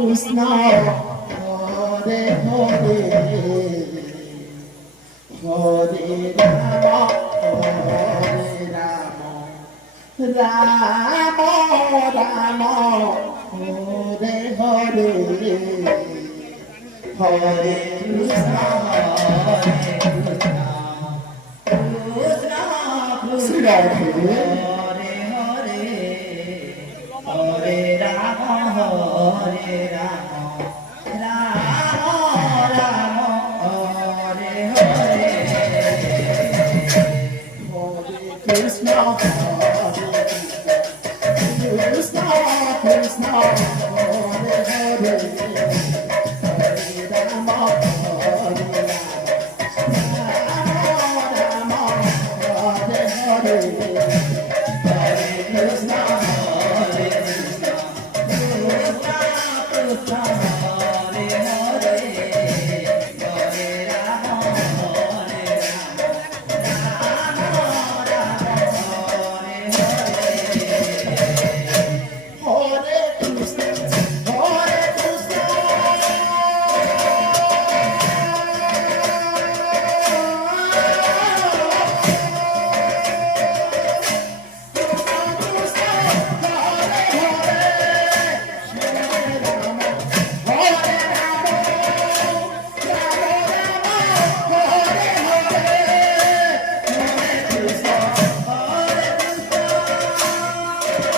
Krishna, Hare Hare, Hare Rama, Hare Rama, Rama Rama, Hare Hare, Hare Krishna, Krishna Krishna, Hare Hare, Hare Rama, Hare Rama, Rama Rama, Hare Hare, Hare Krishna, Krishna Krishna, Hare Hare.